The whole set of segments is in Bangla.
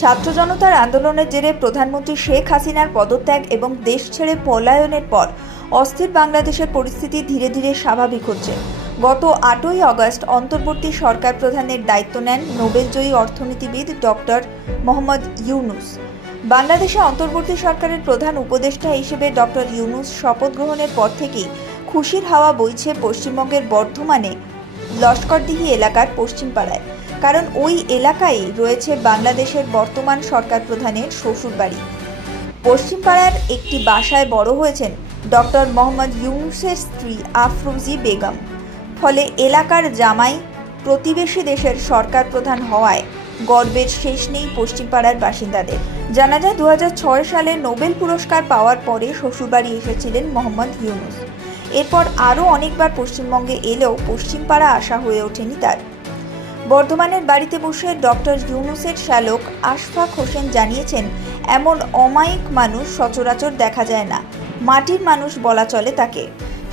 ছাত্র জনতার আন্দোলনের জেরে প্রধানমন্ত্রী শেখ হাসিনার পদত্যাগ এবং দেশ ছেড়ে পলায়নের পর অস্থির বাংলাদেশের পরিস্থিতি ধীরে ধীরে স্বাভাবিক হচ্ছে। গত আটই আগস্ট অন্তর্বর্তী সরকার প্রধানের দায়িত্ব নেন নোবেলজয়ী অর্থনীতিবিদ ডক্টর মোহাম্মদ ইউনুস। বাংলাদেশে অন্তর্বর্তী সরকারের প্রধান উপদেষ্টা হিসেবে ডক্টর ইউনুস শপথ গ্রহণের পর থেকেই খুশির হাওয়া বইছে পশ্চিমবঙ্গের বর্ধমানে লস্করদিহি এলাকার পশ্চিমপাড়ায়। কারণ ওই এলাকায় রয়েছে বাংলাদেশের বর্তমান সরকার প্রধানের শ্বশুরবাড়ি। পশ্চিমপাড়ার একটি বাসায় বড় হয়েছেন ডক্টর মোহাম্মদ ইউনুসের স্ত্রী আফরোজি বেগম। ফলে এলাকার জামাই প্রতিবেশী দেশের সরকার প্রধান হওয়ায় গর্বের শেষ নেই পশ্চিমপাড়ার বাসিন্দাদের। জানা যায় দু হাজার ছয় সালে নোবেল পুরস্কার পাওয়ার পরে শ্বশুরবাড়ি এসেছিলেন মোহাম্মদ ইউনুস। এরপর আরও অনেকবার পশ্চিমবঙ্গে এলেও পশ্চিমপাড়া আসা হয়ে ওঠেনি তার। বর্ধমানের বাড়িতে বসে ডক্টর ইউনুসের শ্যালক আশফাক হোসেন জানিয়েছেন, এমন অমায়িক মানুষ সচরাচর দেখা যায় না। মাটির মানুষ বলা চলে তাকে।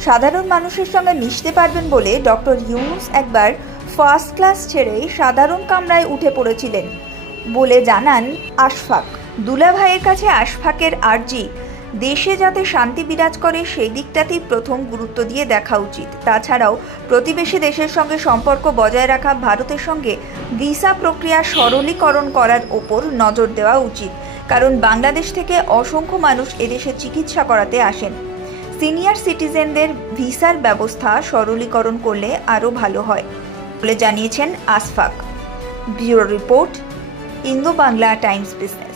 সাধারণ মানুষের সঙ্গে মিশতে পারবেন বলে ডক্টর ইউনুস একবার ফার্স্ট ক্লাস ছেড়ে সাধারণ কামরায় উঠে পড়েছিলেন বলে জানান আশফাক। দুলা ভাইয়ের কাছে আশফাকের আর্জি দেশে যাতে শান্তি বিরাজ করে, সেই দিকটাতেই প্রথম গুরুত্ব দিয়ে দেখা উচিত। তাছাড়াও প্রতিবেশী দেশের সঙ্গে সম্পর্ক বজায় রাখা, ভারতের সঙ্গে ভিসা প্রক্রিয়া সরলীকরণ করার ওপর নজর দেওয়া উচিত। কারণ বাংলাদেশ থেকে অসংখ্য মানুষ এদেশে চিকিৎসা করাতে আসেন। সিনিয়র সিটিজেনদের ভিসার ব্যবস্থা সরলীকরণ করলে আরও ভালো হয় বলে জানিয়েছেন Ashfaq bureau report Indo Bangla Times business.